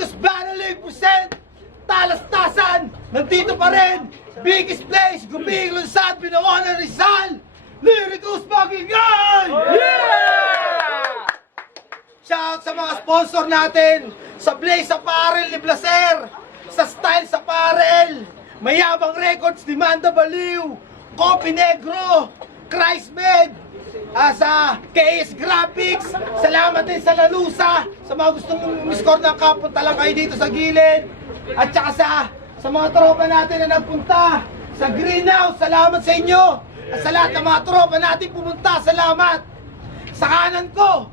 Lyricus Battle League present Talastasan! Nandito pa rin! Biggest place! Guming Lunsad! Binawana Rizal! Lyricus Bagingay! Yeah! Shout sa mga sponsor natin! Sa Blaze Apparel ni Blaser! Sa Style sa Apparel! Mayabang Records ni Manda Baliw! Coffee Negro! Christmed! Sa KS Graphics, salamat din sa Lalusa, sa mga gustong umiscore ng cup, punta lang kayo dito sa gilid. At saka sa mga tropa natin na nagpunta sa Greenhouse, salamat sa inyo. At sa lahat ng mga tropa natin pumunta, salamat. Sa kanan ko,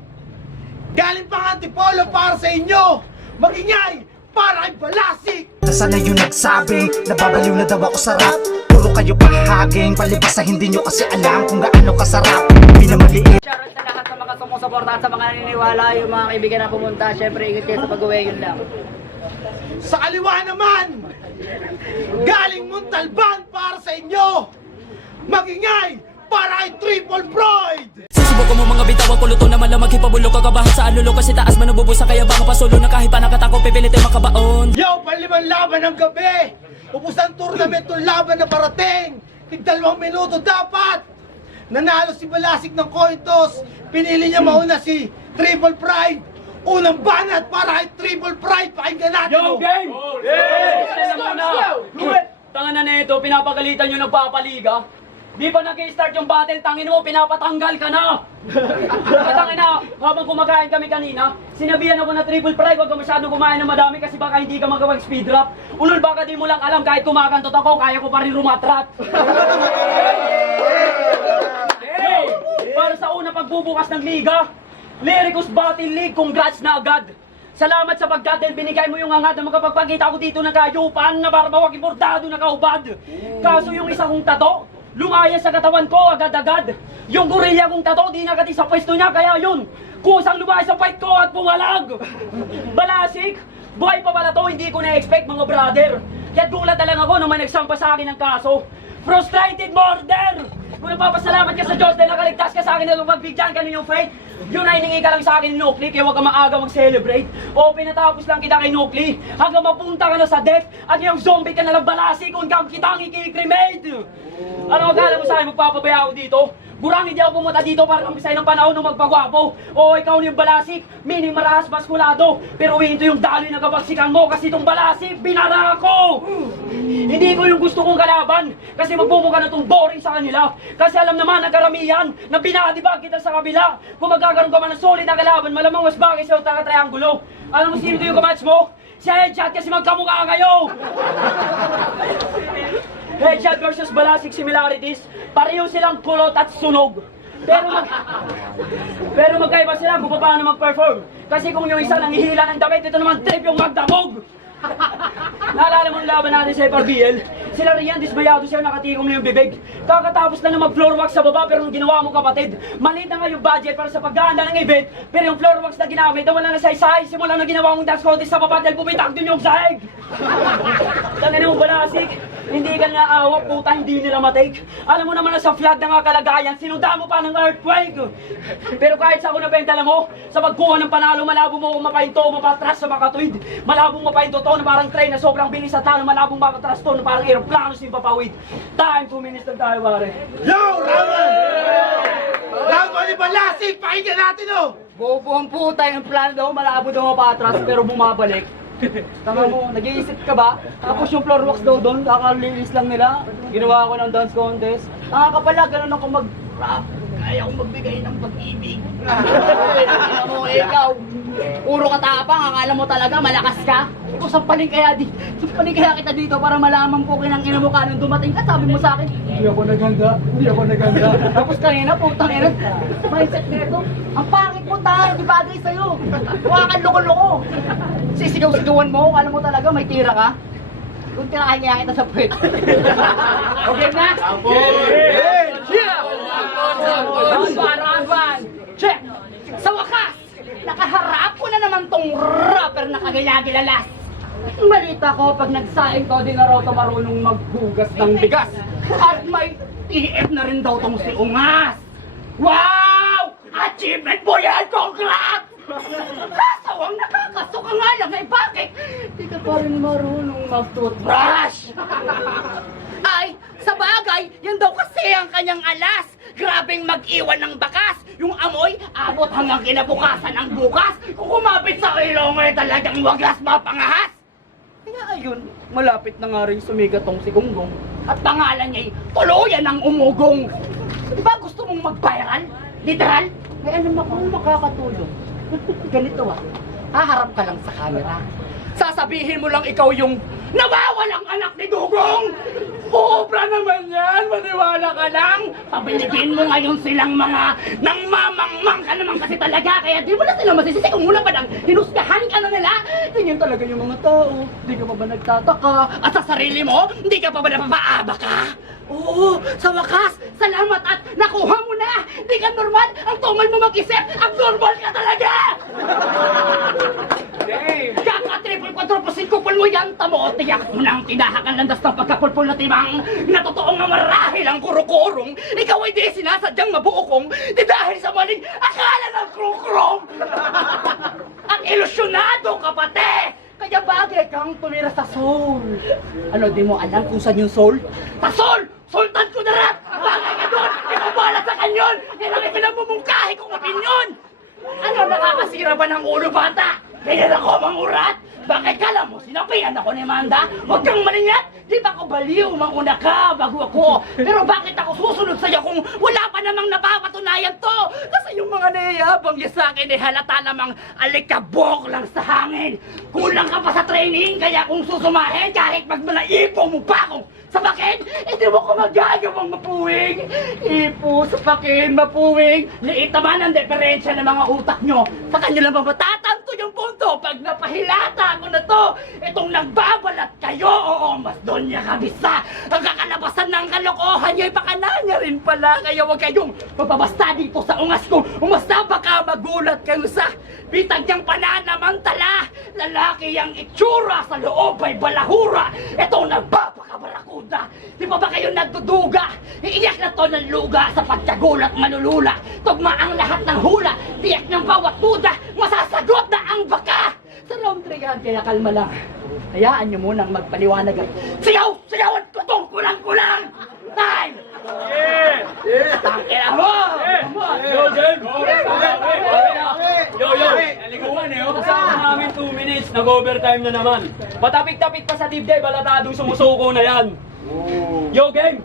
galing pang Antipolo para sa inyo, Magingay para kay Balasik. Nasaan na yung nagsabi, nababaliw na daw ako sa rap. Puro kayo pahaging, palibas sa hindi nyo kasi alam kung gaano kasarap. Pinamaliit. Shoutout sa lahat ng mga sumusuporta at sa mga naniniwala, yung mga kaibigan na pumunta. Siyempre, ingat kayo sa pag-uwi, yun lang. Sa kaliwa naman, galing Montalban para sa inyo, Magingay para kay Triple Pride. Susubukan mo mga bitawan, kuluto naman lang maghipabulok. Kagabahan sa alulo kasi taas man nabubusa. Kaya baka pasulo na kahit pa nakatako, pipilitin makabaon. Yo, panlimang laban ng gabi. Ubusan tournament ng laban na parating. Tig-2 minuto dapat. Nanalo si Balasik ng coin toss. Pinili niya mauna si Triple Pride. Unang banat para kay Triple Pride. Pakinggan natin. Yo, game! Let's go! Tangan na ito, pinapagalitan nyo nagpapaliga. Di pa nag-i-start yung battle, tangin mo, pinapatanggal ka na! Tangin na, habang kumakain kami kanina, sinabihan ako na Triple Pride, huwag ka masyadong kumain ng madami kasi baka hindi ka magkapag-speed rap. Ulol, baka di mo lang alam, kahit kumakantot ako, kaya ko pa rin rumatrat. Hey! Para sa unang pagbubukas ng liga, Lyricus Battle League, congrats na agad! Salamat sa pagdating, binigay mo yung angat na makapagpakita ko dito ng kayupan na para bawag importado na kaubad. Kaso yung isa kong tato, lumaya sa katawan ko agad-agad. Yung gorilla kong tato, di nakati sa pwesto niya, kaya yun, kusang lumaya sa fight ko at pumalag. Balasik, buhay pa pala to, hindi ko na-expect mga brother. Kaya gulat na lang ako nung may nagsampa sa akin ng kaso. Frustrated murder! Kung nagpapasalamat ka sa Diyos dahil nakaligtas ka sa akin na magbigyan ka ninyong faith, yun ay hiningi ka lang sa akin ni Nukli, kaya huwag ka maaga mag-celebrate. O pinatapos lang kita kay Nukli, hanggang mapunta ka na sa death, at yung zombie ka na lang Balasik, kung kang kitang ikikremate. Ano akala mo sa akin, magpapabaya ako dito? Burang hindi ako pumunta dito para kampisay ng panahon ng magpagwapo. O ikaw na yung Balasik, meaning marahas baskulado. Pero ito yung daloy na kapagsikan mo kasi itong Balasik, binara ako! Hindi ko yung gusto kong kalaban kasi magbubuka na itong boring sa kanila. Kasi alam naman ang karamihan na binadibag kita sa kabila. Kung magkakaroon ka man ng solid na kalaban, malamang mas bagay sa'yo taga-triangulo. Alam mo sino yung kamatch mo? Si Headshot kasi magkamukha kayo! Headshot versus Balasik similarities, pareho silang kulot at sunog. Pero magkaiba sila kung paano mag-perform. Kasi kung yung isa nanghihila ng damit, ito naman trip yung magdamog. Naalala mo yung laban natin sa FRBL? Sila riyan, dismayado siya, nakatigong na yung bibig. Kakatapos na mag-floor wax sa baba, pero nung ginawa mo kapatid, maliit na nga yung budget para sa paghahanda ng event, pero yung floor wax na ginamit, wala na say-say, simula na ginawa mong dance contest sa baba dahil pumitag din yung sahig. Tangin mo Balasik, hindi ka nga awak, puta, hindi nila matake. Alam mo naman na sa flood na nga kalagayan, sinunda mo pa ng earthquake. Pero kahit sa ako nabenta mo, sa pagkuha ng panalo, malabo mo kung mapahinto o mapatras sa makatwid. Malabong mapahinto to na parang train na sobrang bilis at talo, malabong mapatras to na parang aeroplano sa papawid. Time, 2 minutes lang tayo, pare. Yo, Raman! Raman ni Balasik, pakinggan natin oh! Bobo ang puta, yung plano daw, malabo daw mapatras pero bumabalik. Tama mo, nag-iisip ka ba? Tapos yung floor wax daw doon, kakalilis lang nila. Ginawa ko ng dance contest. Tanga ka pala, ganun ako mag-rap. Kaya akong magbigay ng pag-ibig. Kaya mo, ikaw, puro katapang, akala mo talaga malakas ka. Ikaw, sampalin kaya kita dito para malaman ko kinang mo ka nung dumating ka. Sabi mo sa akin, hindi ako naganda. Tapos kanina, putang ina, mindset nito, ang pangit mo tayo, di bagay sa'yo. Huwag kang loko-loko. Sisigaw-sigawan mo, akala mo talaga may tira ka. Kung tirahin kaya kita sa puwet. Okay na? Round one. Check! Sa wakas, nakaharap ko na naman tong rapper na kagaya-gilalas. Balita ko pag nagsaing ko, di na raw to marunong maghugas ng bigas. At may TF na rin daw tong si Ungas. Wow! Achievement mo yan! Congrats! Kaso ang nakakasuka nga lang ay bakit pa rin marunong mag-toothbrush. Ay, sa bagay, yan daw kasi ang kanyang alas. Grabeng mag-iwan ng bakas. Yung amoy, abot hanggang kinabukasan ng bukas. Kung kumapit sa ilong ay talagang wagas mapangahas. Kaya ayun, malapit na nga rin sumigat tong si Gonggong. At pangalan niya'y tuluyan ng umugong. Di ba gusto mong mag-viral? Literal? May alam ako makakatulong. Ganito haharap ka lang sa camera. Sasabihin mo lang ikaw yung nawawalang anak ni Dugong! Obra naman yan! Maniwala ka lang! Pabiligin mo ngayon silang mga nang mamangmang ka naman kasi talaga kaya di mo na sila masisisi kung mula pa nang hinusgahan ka na nila! Ganyan talaga yung mga tao. Di ka pa ba nagtataka? At sa sarili mo, hindi ka pa ba napapaaba ka? Oo, sa wakas, salamat at nakuha mo na! Di ka normal! Ang tumal mo mag-isip, abnormal ka talaga! Kaka-triple, quadruple, sinkupul mo yan, tamo! Tiyak mo na ang tinahakan landas ng pagkapulpul na timang na totoong nga marahil ang kurukurong. Ikaw ay di sinasadyang mabuokong di dahil sa maling akala ng krukrong! At ilusyonado ka pati! Kaya bagay kang tumira sa soul. Ano, di mo alam kung saan yung soul? Sa Sol! Sultan ko na rin! Bagay ka doon! Ikaw bahala sa kanyon! Yan ang ipinagmumungkahi kong opinyon! Ano, nakakasira ba ng ulo bata? Ganyan ako mangurat? Bakit kala mo, sinapian ako ni Amanda? Huwag kang malingat! Di ba ako baliw? Mauna ka bago ako. Pero bakit ako susunod sa'yo kung wala pa namang napapatunayan to? Kasi yung mga nayayabang niya sa akin ay halata namang alikabok lang sa hangin. Kulang ka pa sa training, kaya kung susumahin kahit magmalaipo mo pa akong sapakin, hindi mo ko magagawang mapuwing. Ipo, sapakin, mapuwing. Liit naman ang diferensya ng mga utak nyo. Sa kanyo lang ba matatanto yung punto pag napahilata ko na to? Itong nagbabalat kayo, oo, mas doon niya kabisa. Ang kakalabasan ng kalokohan niyo, ipakanan niya rin pala. Kaya huwag kayong mapabasta dito sa ungas ko. Umasta baka magulat kayo sa bitag niyang pananamantala. Lalaki ang itsura sa loob ay balahura. Itong nagbabakabarakuda. Di ba ba kayo nagduduga? Iiyak na to ng luga sa pagkagulat manulula. Tugma ang lahat ng hula. Tiyak ng bawat duda. Masasagot na ang baka. Sa laundry yan, kaya kalma lang. Hayaan niyo munang magpaliwanag ang sigaw! Sigaw at kutong kulang-kulang! Time! Tangkila mo! Yo, Jen! Yo! Naliguan eh. Kasama namin 2 minutes. Nag-overtime na naman. Patapik-tapik pa sa dibdib. Balatadong sumusuko na yan. Yo, game!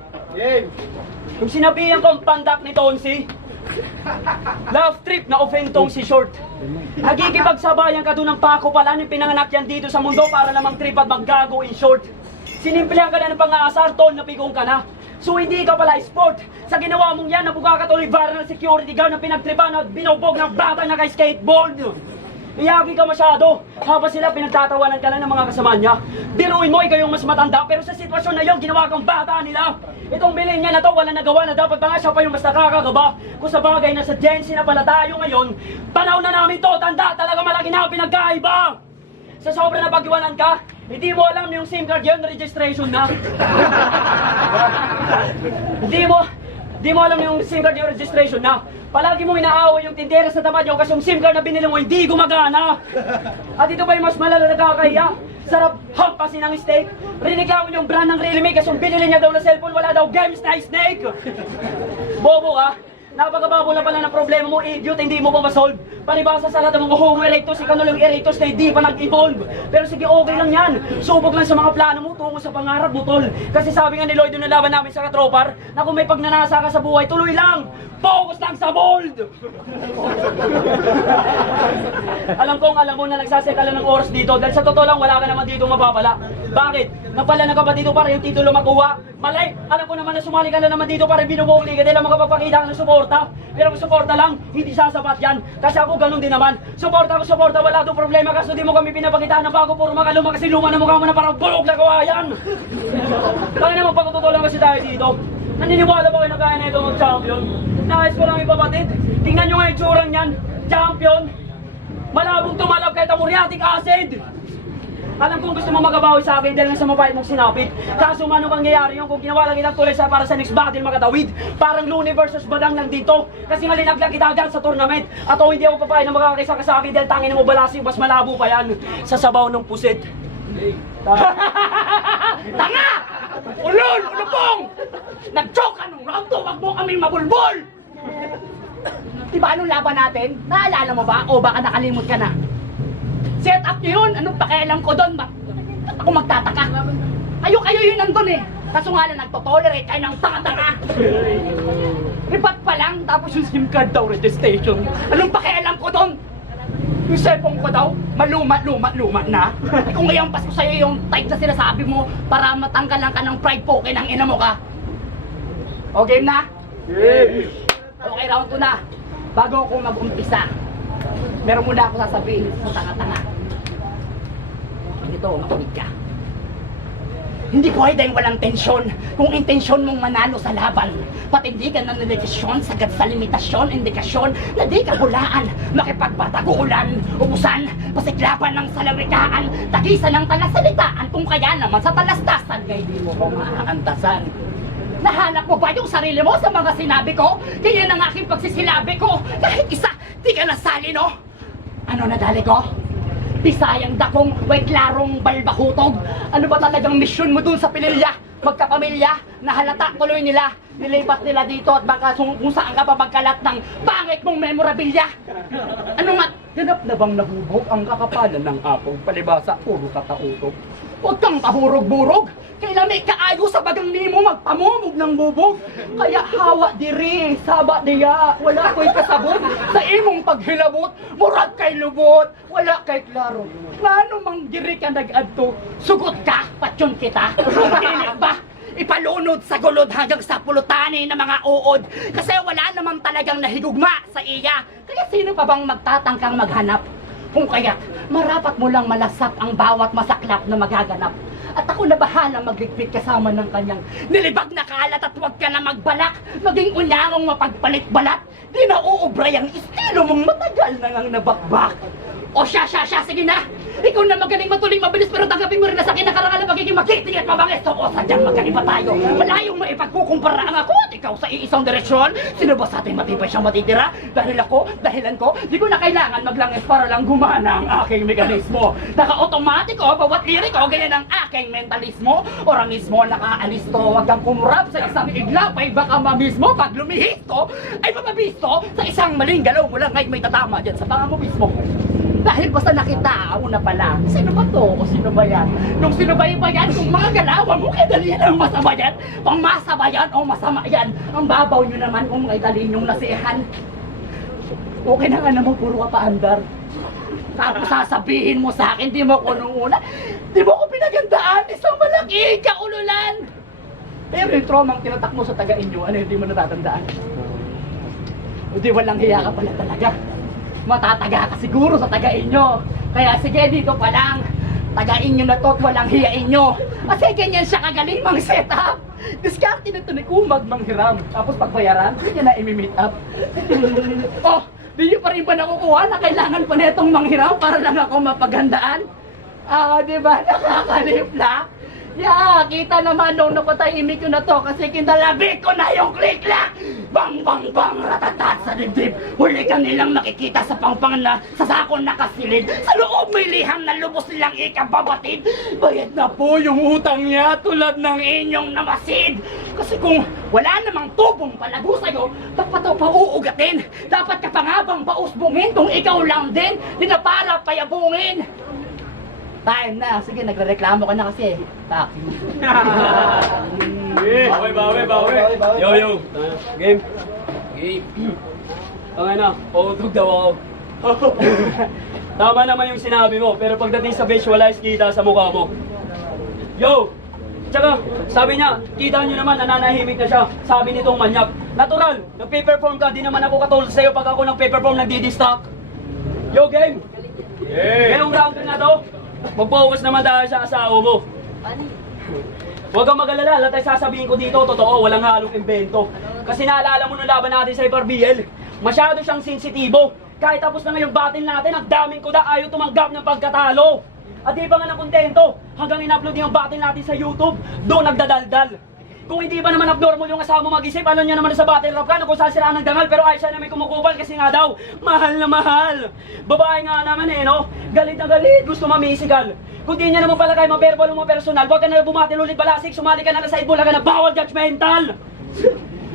Kung sinabihan ko ang pandak ni Tonsi, love trip na offentong si Short. Nagkikipagsabayan ka doon ng pako pala ng pinanganak yan dito sa mundo para lamang trip at maggago in short. Sinimplehan ka na ng pang-aasar, ton, napigong ka na. So hindi ka pala sport. Sa ginawa mong yan, nabuka ka tuloy viral security guard na pinagtripan at binubog ng bata na kay skateboard. Iyagi ka masyado. Habang sila pinagtatawanan ka lang ng mga kasama niya. Biruin mo, ikaw yung mas matanda. Pero sa sitwasyon na yun, ginawa kang bata nila. Itong bilhin niya na to, wala nagawa na dapat pa nga siya pa yung mas nakakagaba. Kung sa bagay na sa Gen Z na pala tayo ngayon, panahon na namin to, tanda, talaga malaki na ang pinagkaiba. Sa sobra na pag-iwanan ka, hindi mo alam yung SIM card yun, registration na. Hindi mo alam yung SIM card yung registration na. Palagi mo inaaway yung tindera sa tamad nyo kasi yung SIM card na binili mo hindi gumagana. At ito ba yung mas malala na nakakahiya? Sarap hampasin ng steak. Rinigawan yung brand ng Realme kasi yung binili niya daw na cellphone wala daw games na snake. Bobo ka? Napakababo na pala ng problema mo, idiot, hindi mo pa ma-solve. Panibasa sa lahat ng mga homo erectus, ikanulang erectus na hindi pa nag-evolve. Pero sige, okay lang yan. Subok lang sa mga plano mo, tungo sa pangarap mo, tol. Kasi sabi nga ni Lloyd na laban namin sa katropar, na kung may pagnanasa ka sa buhay, tuloy lang. Focus lang sa bold! alam mo na nagsaset ka lang ng oras dito dahil sa totoo lang wala ka naman dito mapapala. Bakit? Napala na ka ba dito para yung titulo makuha? Malay, alam ko naman na sumali ka na naman dito para binubuli ka dahil lang makapagpakita ka ng suporta. Pero kung suporta lang, hindi sasapat yan. Kasi ako ganun din naman. Suporta, wala doon problema kasi di mo kami pinapakitaan ng bago puro makaluma kasi luma na mukha mo na parang bulog na kawayan. Kaya naman pagkatotoo lang kasi tayo dito. Naniniwala ba kayo na kaya na ito mag-champion? Nais ko lang ipabatid. Tingnan nyo nga yung tsurang yan. Champion. Malabong tumalab kahit ang muriatic acid. Alam kong gusto mo magabawi sa akin dahil sa mabait mong sinapit. Kaso man ang mangyayari yung kung ginawa lang kitang tuloy para sa next battle makatawid. Parang Looney versus Badang lang dito. Kasi nga linaglag kita dyan sa tournament. At hindi ako papayag na makakisa ka sa akin dahil tangin mo balasi mas malabo pa yan. Sa sabaw ng pusit. Tanga! Ulol! Ulupong! Nag-joke ka nung round 2, wag mo kaming mabulbol! Diba anong laban natin? Naalala mo ba? O baka nakalimot ka na? Set up nyo yun! Anong pakialam ko doon? Ba't ako magtataka? Kayo yun nandun eh! Kaso nga lang nagtotolerate kayo ng tanga-tanga! Ripat pa lang, tapos yung SIM card daw registration. Anong pakialam ko doon? Yung cellphone ko daw, maluma na. Eh kung ngayong Pasko sa'yo yung type na sinasabi mo para matanggalan ka ng pride poke ng ina mo ka. O game na? Okay, round 2 na. Bago ako mag-umpisa, meron muna ako sasabihin sa tanga-tanga. Ganito, makinig ka. Hindi pwedeng walang tensyon kung intensyon mong manalo sa laban. Patindigan ng dedikasyon, sagad sa limitasyon, indikasyon na di ka hulaan, makipagpatagulan, ubusan, pasiklapan ng salarikaan, tagisan ng talasalitaan, kung kaya naman sa talastasan, ngay di mo ko maaantasan. Nahanap mo ba yung sarili mo sa mga sinabi ko? Kaya ang aking pagsisilabi ko, kahit isa, di ka nasali, no? Ano nadali ko? Bisayang dakong, way klarong balbahutog. Ano ba talagang misyon mo dun sa pinilya? Magkapamilya, nahalata tuloy nila. Nilipat nila dito at baka kung saan ka pa magkalat ng pangit mong memorabilya. Ano nga? Ganap na bang nahubog ang kakapalan ng apong palibasa? Puro katautog. Huwag kang pahurog-burog. Kailan may kaayo sa bagang nimo magpamumog ng bubog. Kaya hawa diri, saba diya. Wala ko'y kasabot sa imong paghilabot. Murag kay lubot, wala kay klaro. Ngano mang diri ka nag-adto? Sugot ka, patyon kita. Pilit ba? Ipalunod sa gulod hanggang sa pulutani ng mga uod. Kasi wala namang talagang nahigugma sa iya. Kaya sino pa bang magtatangkang maghanap? Kung kaya, marapat mo lang malasap ang bawat masaklap na magaganap. At ako na bahala magligpit kasama ng kanyang nilibag na kalat at huwag ka na magbalak. Maging unyangong mapagpalit-balat. Di na uubray ang estilo mong matagal na ngang nabakbak. O siya, sige na! Ikaw na magaling matuling mabilis pero tanggapin mo rin na sa akin nakarangal na magiging makiting at mabangis. So, o sadyang magkaiba tayo. Malayong maipagkukumpara ang ako at ikaw sa iisang direksyon. Sino ba sa ating matibay siyang matitira? Dahilan ko, di ko na kailangan maglangis para lang gumana ang aking mekanismo. Naka-automatiko, bawat liriko, ganyan ang aking mentalismo. Oranismo, nakaalisto, wag kang kumurap sa isang iglap ay baka mamismo. Pag lumihisto, ay mapabisto sa isang maling galaw mo lang ay may tatama dyan sa tanga mo mismo. Dahil basta nakita ako na pala, sino ba to o sino ba yan? Nung sino ba yan, kung mga galawan mo kay dali ang masama yan, kung masama yan o masama yan, ang babaw nyo naman kung kay dali nyong nasihan. Okay na nga naman, puro ka paandar. Tapos sasabihin mo sa akin, di mo ko nung una, di mo ko pinagandaan, isang malaki kaululan. Pero yung traumang tinatak mo sa taga-inyo, ano hindi mo natatandaan? O di walang hiya ka pala talaga. Matataga ka siguro sa taga-inyo. Kaya sige, dito pa lang. Taga-inyo na to at walang hiyain nyo. Kasi ganyan siya kagaling mang setup. Diskarte na ito ni Kumag manghiram. Tapos pagbayaran, hindi na imi-meet up. Oh, di nyo pa rin ba nakukuha na kailangan pa na itong manghiram para lang ako mapaghandaan? Di ba? Nakakalipla. Kita naman nung napatahimik ko na to kasi kinalabik ko na yung click-clack! Bang, bang, bang, ratatat sa dibdib. Huli ka nilang nakikita sa pangpang na sa sakon nakasilid. Sa loob may liham na lubos nilang ikababatid. Bayad na po yung utang niya tulad ng inyong namasid. Kasi kung wala namang tubong palago sa'yo, ba't pa ito pauugatin? Dapat ka pa nga bang pausbungin kung ikaw lang din, di na para payabungin. Time na. Sige, nagre-reklamo ka na kasi. Tak. Bawi. Yo. Game. Tangay na, pautog daw ako. Tama naman yung sinabi mo, pero pagdating sa visualize, kita sa mukha mo. Yo! Tsaka, sabi niya, kita nyo naman, nananahimik na siya. Sabi nitong manyak. Natural, nagpe-perform ka, di naman ako katulad sa'yo pag ako nagpe-perform, nagdi-distract. Yo, game! Ngayong round na to, mag-focus naman dahil sa asawa mo. Huwag kang mag-alala, lahat ay sasabihin ko dito, totoo, walang halong invento. Kasi naalala mo nung laban natin sa FRBL, masyado siyang sensitibo. Kahit tapos na ngayong battle natin, ang daming kuda ayaw tumanggap ng pagkatalo. At di pa nga ng kontento, hanggang in-upload yung battle natin sa YouTube, doon nagdadaldal. Kung hindi ba naman abnormal yung asawa mo mag-isip, alam niya naman na sa battle rap ka na kung saan sila ng dangal, pero ay siya na may kumukupal kasi nga daw, mahal na mahal. Babae nga naman eh, no? Galit na galit, gusto mamisigal. Kung di niya naman pala kayo ma-verbal o ma-personal, huwag ka na bumatil ulit balasik, sumali ka na sa Idol ka na bawal judgmental.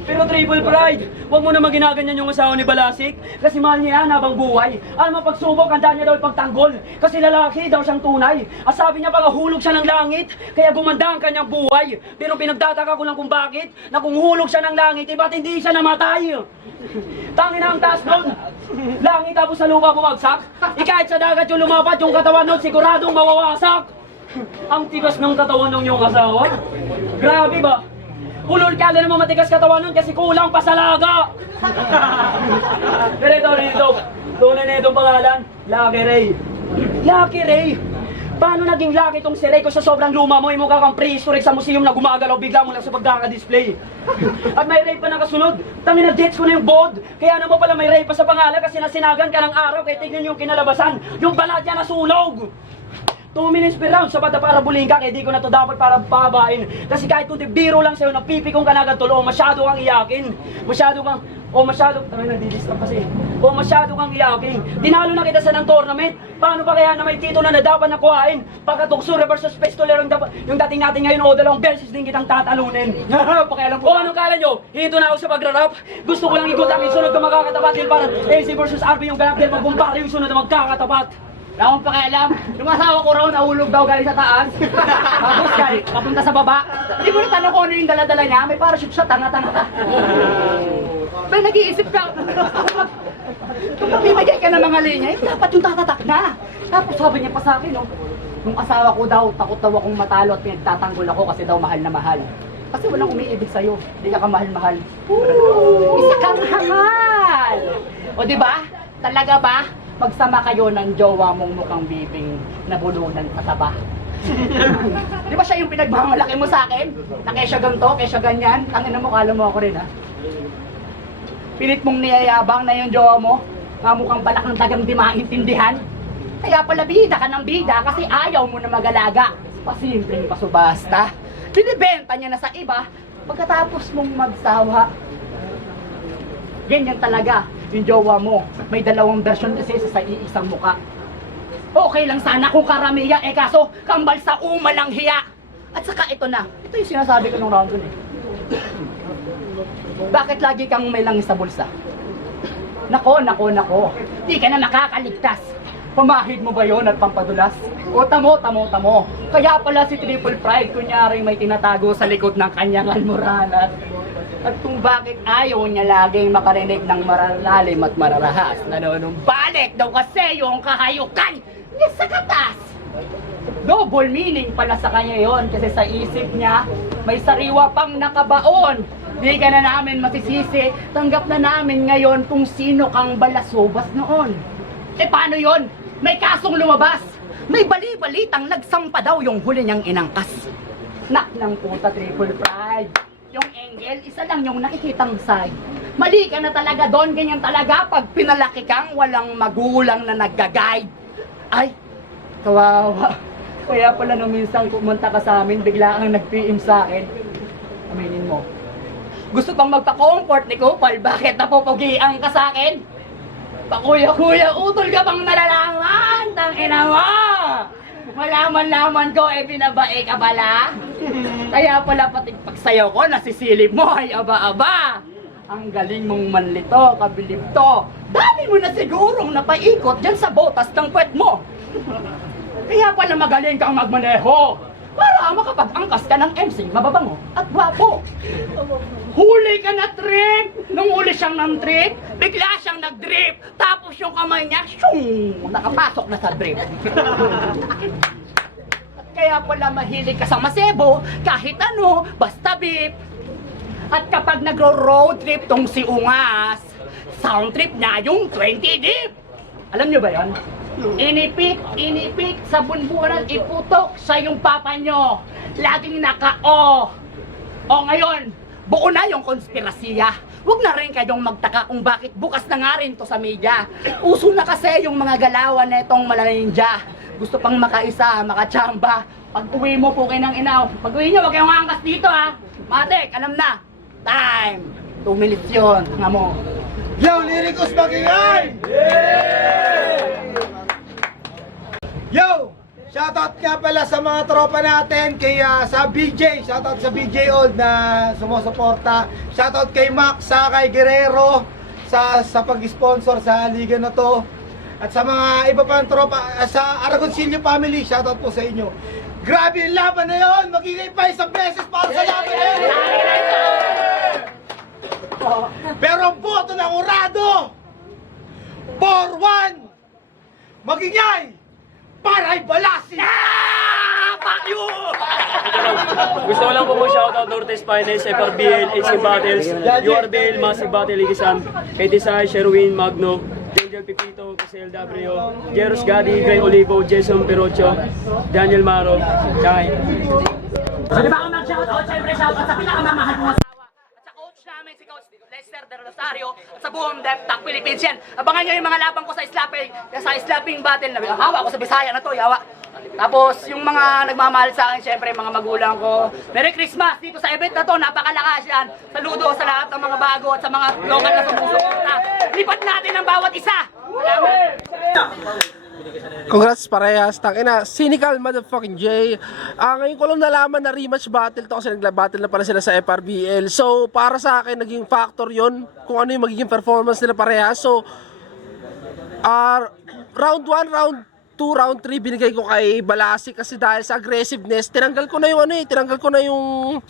Pero Triple Pride, huwag mo naman ginaganyan yung asawa ni Balasik kasi mahal niya yan habang buhay. Alam mo, pagsubok, handa niya daw ipagtanggol kasi lalaki daw siyang tunay. At sabi niya baka hulog siya ng langit, kaya gumanda ang kanyang buhay. Pero pinagtataka ko lang kung bakit, na kung hulog siya ng langit, ba't hindi siya namatay? Tangin na ang taas doon. Langit tapos sa lupa bumagsak. Kahit sa dagat yung lumapat, yung katawan nun siguradong mawawasak. Ang tigas ng katawan ng iyong asawa. Grabe ba? Ulol ka na naman matigas katawan nun kasi kulang pa sa laga. Rito. Tunay na itong pangalan, Lucky Ray. Lucky Ray? Paano naging lucky itong si Ray kung sa sobrang luma mo, mukha kang prehistoric sa museum na gumagalaw bigla mo lang sa pagkaka-display? At may Ray pa nakasunod. Tangin na jets ko na yung board. Kaya naman pala may Ray pa sa pangalan kasi nasinagan ka ng araw kaya tignan yung kinalabasan. Yung balat niya nasunog. 2 minutes per round, sapat na para buling ka, kaya di ko na to dapat para pahabain. Kasi kahit kung biro lang sa'yo, napipikong ka na agad tulo, masyado kang iyakin. Masyado, tayo nadidistrap kasi. Masyado kang iyakin. Dinalo na kita sa ng tournament, paano pa kaya na may titulo na dapat nakuhain? Pagkatuksure versus Pestolero, yung dating natin ngayon, o dalawang beses din kitang tatalunin. Pakialam po. Anong kala nyo? Hito na ako sa pagrarap. Gusto ko lang ikot ang isunod na magkakatapat, dahil parang AC versus RB yung ganap, dahil magbumpari yung sunod na magkakatapat. Wala akong pakialam. Yung asawa ko raw nahulog daw galing sa taas. Tapos galing, papunta sa baba. Hindi ko na tanong kung ano yung dala-dala niya. May parachute siya, tanga-tanga ka. May nag-iisip ka. Kung magbibigay ka ng mga linya, dapat yung tatatak na. Tapos sabi niya pa sa akin, no, yung asawa ko daw, takot daw akong matalo at pinagtatanggol ako kasi daw mahal na mahal. Kasi walang umiibig sa'yo. Hindi ka kamahal-mahal. Isa kang hangal! O diba? Talaga ba? Magsama kayo ng jowa mong mukhang bibing nabulunan sa taba. Di ba siya yung pinagmamalaki mo sa akin? Na kesya ganito, kesya ganyan? Tangin na mo, kala mo ako rin ha? Pilit mong niyayabang na yung jowa mo? Nga mukhang balak ng dagang di maintindihan? Kaya pala bida ka ng bida kasi ayaw mo na mag-alaga. Pasimpleng pasubasta. Binibenta niya na sa iba pagkatapos mong magsawa. Ganyan talaga yung jowa mo. May dalawang version kasi sa iisang muka. Okay lang sana kung karamiya, kaso kambal sa umalang hiya. At saka ito na, ito yung sinasabi ko nung round dun eh. Bakit lagi kang may langis sa bulsa? Nako, di ka na nakakaligtas. Pamahid mo ba yon at pampadulas? O tamo. Kaya pala si Triple Pride, kunyaring may tinatago sa likod ng kanyang almoranas. At kung bakit ayaw niya laging makarinig ng maralalim at mararahas, nanunumbalik daw kasi yung kahayukan niya sa katas. Double meaning pala sa kanya yon kasi sa isip niya may sariwa pang nakabaon. Di ka na namin masisisi, tanggap na namin ngayon kung sino kang balasobas noon. Paano yon? May kasong lumabas. May bali-balitang nagsampa daw yung huli niyang inangkas. Nak ng puta, Triple Pride. Yung angle, isa lang yung nakikitang side. Mali ka na talaga doon, ganyan talaga pag pinalaki kang walang magulang na nagga-guide. Ay, kawawa. Kaya pala nung minsan pumunta ka sa amin, bigla kang nag-PM sa akin. Aminin mo. Gusto pang magpa-comfort ni Kupal, bakit napupugian ka sa akin? Pakuya-kuya, utol ka bang nalalaman? Tangina mo! Malaman-laman ko, binabae ka pala. Kaya pala pati pagsayaw ko, nasisilip mo, ay aba-aba. Ang galing mong manlito, kabilib to. Dami mo na sigurong napaikot dyan sa botas ng puwet mo. Kaya pala magaling kang magmaneho. Para makapag-angkas ka ng MC, mababango at gwapo. Huli ka na trip! Nung huli siyang ng trip, bigla siyang nag-drip. Tapos yung kamay niya, syung, nakapasok na sa drip. At kaya pala mahilig ka sa masebo, kahit ano, basta beep. At kapag nagro-road trip tong si Ungas, sound trip niya yung 20 deep. Alam niyo ba yan? Inipit sa bunbunan, iputok sa yung papa nyo. Laging naka-o. O ngayon, buo na yung konspirasiya. Huwag na rin kayong magtaka kung bakit bukas na nga rin to sa media. Uso na kasi yung mga galawan na itong malaninja. Gusto pang makaisa, makachamba. Pag uwi mo po kayo ng inaw. Pag uwi nyo, huwag kayong angkas dito ha. Matek, alam na. Time. 2 minutes yun. Nga mo. Yo, Lyricus Magingay! Yo! Shoutout nga pala sa mga tropa natin kay sa BJ, shoutout sa BJ Old na sumusuporta. Shoutout kay Max, sa kay Guerrero sa pag-sponsor sa liga na to. At sa mga iba pang tropa sa Aragoncillo family, shoutout po sa inyo. Grabe yung laban na yon, magiging pa isang beses para sa laban na yun. Pero ang boto ng Urado 4-1 Magingay para Balasi. Fuck you! Gusto ko lang po shoutout Nortes Finance, FRBL, AC Battles, URBL, Massive Battle, Ligisan, Etisay, Sherwin, Magno, Angel Pipito, Casel Dabrio, Jeros Gadi, Gray Olivo, Jason Perocho, Daniel Maro, Kay. So di ba ako mag-shoutout? Siyempre shoutout sa pinakamamahal kong asawa. At sa coach namin, si Coach Lester De Rosario. At sa buong DepTac Philippines yan. Abangan nyo yung mga laban ko sa slapping battle na hawa ko sa Bisaya na to. Yawa. Tapos yung mga nagmamahal sa akin, siyempre mga magulang ko. Merry Christmas dito sa event na to. Napakalakas yan. Saludo sa lahat ng mga bago at sa mga local na sumusuporta. Lipat natin ang bawat isa. Salamat. Congrats parehas, tangina, cynical motherfucking J. Ngayon ko lang nalaman na rematch battle to kasi nagla-battle na pala sila sa FRBL. So, para sa akin, naging factor yon kung ano yung magiging performance nila parehas. So, round 1, round 2, round 3, binigay ko kay Balasi kasi dahil sa aggressiveness, tinanggal ko na yung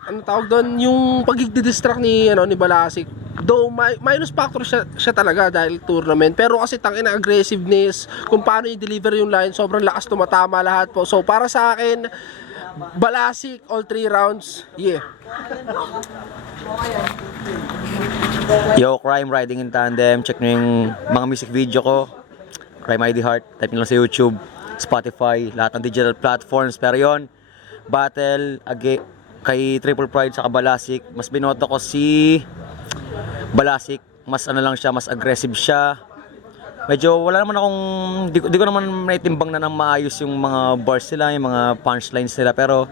ano tawag doon, yung pagdi-distract ni Balasi. Though minus factor siya talaga dahil tournament, pero kasi tangina aggressiveness, kung paano i-deliver yung line, sobrang lakas, tumatama lahat po. So para sa akin, Balasik all 3 rounds. Yeah. Yo, Crime Riding in Tandem. Check nyo yung mga music video ko, Crime ID Heart. Type nyo lang sa YouTube, Spotify, lahat ng digital platforms. Pero yon, battle kay Triple Pride sa Balasik, mas binoto ko si Balasik, mas ano lang siya, mas aggressive siya. Medyo wala naman akong, di ko naman naitimbang na ng maayos yung mga bars nila, yung mga punchlines nila. Pero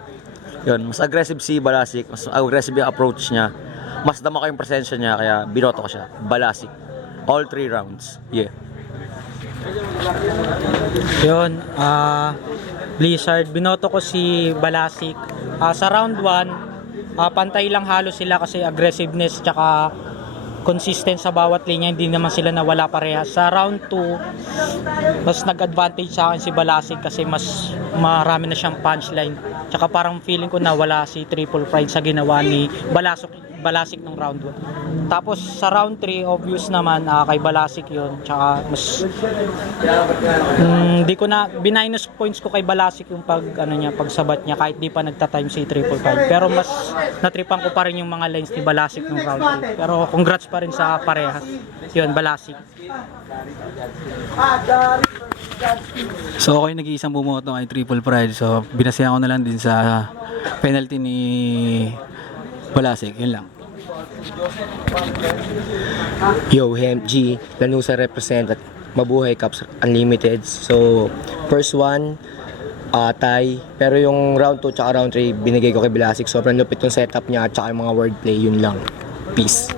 yun, mas aggressive si Balasik, mas aggressive yung approach niya. Mas dama ko yung presensya niya, kaya binoto ko siya, Balasik. All 3 rounds, yeah. Yun, Blizzard, binoto ko si Balasik. Sa round 1, pantay lang halos sila kasi aggressiveness tsaka consistent sa bawat linya, hindi naman sila nawala parehas. Sa round 2, mas nag-advantage sa akin si Balasik kasi mas marami na siyang punchline. Tsaka parang feeling ko nawala si Triple Pride sa ginawa ni Balasik ng round 1. Tapos sa round 3, obvious naman kay Balasik yun. Tsaka mas di ko na bininus points ko kay Balasik yung pagsabat niya kahit di pa nagta-time si Triple Pride. Pero mas natripan ko pa rin yung mga lines ni Balasik ng round 3. Pero congrats pa rin sa parehas. Yun, Balasik. So ako yung nag-iisang bumoto kay Triple Pride. So binasihan ko na lang din sa penalty ni Balasik, yun lang. Yo, HMG, Lanusa represent at mabuhay Caps Unlimited. So, first one, tie. Pero yung round 2 tsaka round 3, binigay ko kay Balasik. Sobrang lupit yung setup niya at tsaka yung mga wordplay, yun lang. Peace.